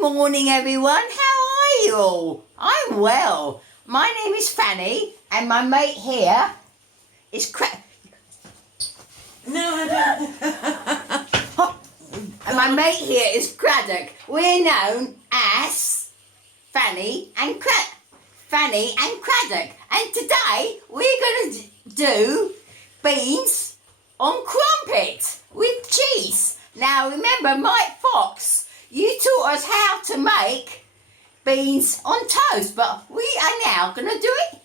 Good morning, everyone. How are you all? I'm well. My name is Fannie, and my mate here is and my mate here is Craddock. We're known as Fannie and Craddock. And today we're going to do beans on crumpet with cheese. Now remember, Mike Fox, you taught us how to make beans on toast, but we are now going to do it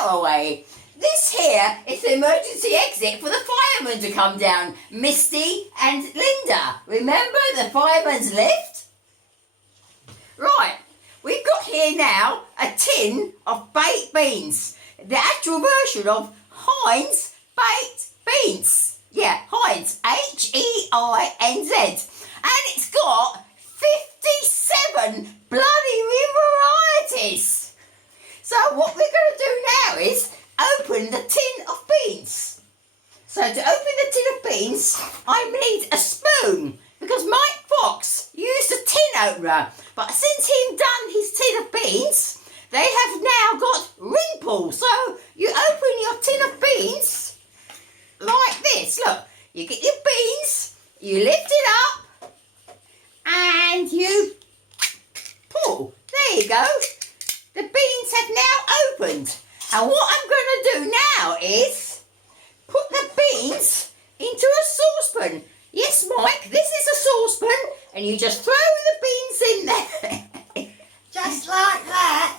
our way. This here is the emergency exit for the firemen to come down, Misty and Linda. Remember the fireman's lift? Right, we've got here now a tin of baked beans. The actual version of Heinz baked beans. Yeah, Heinz, H-E-I-N-Z. And it's got 57 bloody varieties. So what we're going to do now is open the tin of beans. So to open the tin of beans, I need a spoon, because Mike Fox used a tin opener. But since he's done his tin of beans, they have now got wrinkles. So you open your tin of beans like this. Look, you get your beans, you lift it up, and you pull. There you go. The beans have now opened. And what I'm going to do now is put the beans into a saucepan. Yes, Mike, this is a saucepan, and you just throw the beans in there. Just like that.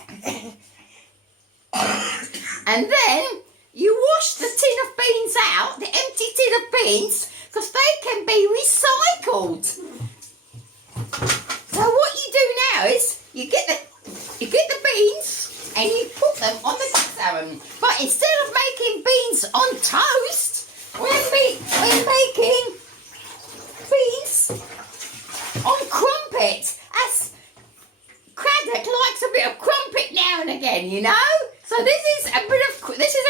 And then you wash the tin of beans out, the empty tin of beans, because they can be recycled. So what you do now is you get the beans and you put them on the cast oven. But instead of making beans on toast, we're making beans on crumpet. As Craddock likes a bit of crumpet now and again, you know. So this is a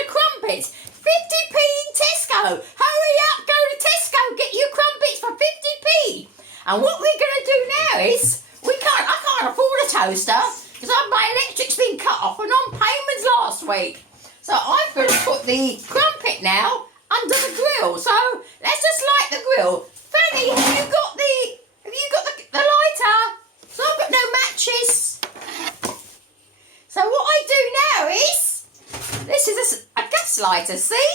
crumpet. 50p in Tesco. Hurry up, go to Tesco, get your crumpets for 50p. And what we're going to do now is I can't afford a toaster because my electric's been cut off and on payments last week. So I'm going to put the crumpet now under the grill. So let's just light the grill. Fanny, have you got the lighter? So I've got no matches. So what I do now is, this is a gas lighter, see?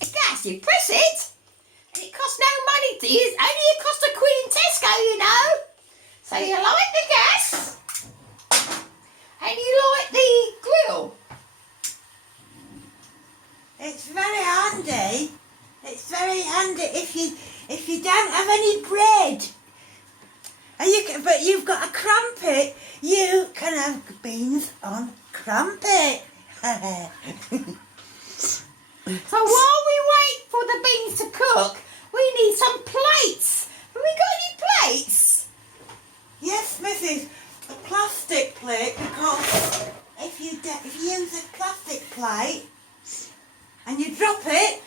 A gas, you press it, and it costs no money to use, only it costs a quid in Tesco, you know. So you light the gas, and you light the grill. It's very handy. It's very handy if you don't have any bread. But you've got a crumpet. You can have beans on crumpet. So while we wait for the beans to cook, we need some plates. Have we got any plates? Yes, Mrs. A plastic plate, because if you use a plastic plate and you drop it,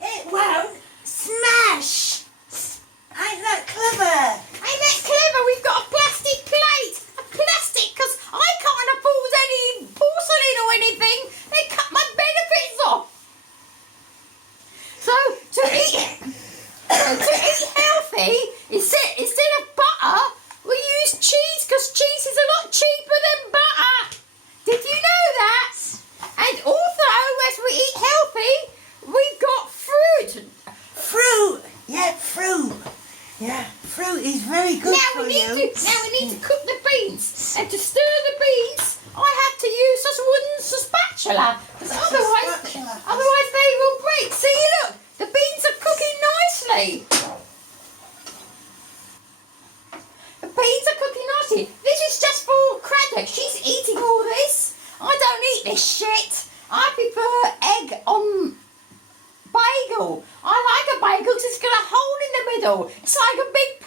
it won't smash. Ain't that clever? Ain't that clever? We've got a plastic plate. A plastic, because I can't afford any porcelain or anything. They cut my benefits off. So to eat healthy, instead of butter, we use cheese, because cheese is a lot cheaper than butter. Did you know that? And also, as we eat healthy, we've got fruit. Fruit. Yeah, fruit. Yeah, fruit is very good for you. Now we need to cook the beans. And to stir the beans, I have to use this wooden spatula. Because otherwise they will break. See, look, the beans are cooking nicely. The beans are cooking nicely. This is just for Craddock. She's eating all this. I don't eat this shit. I prefer egg on bagel. I like a bagel because it's got a hole in the middle. It's like a big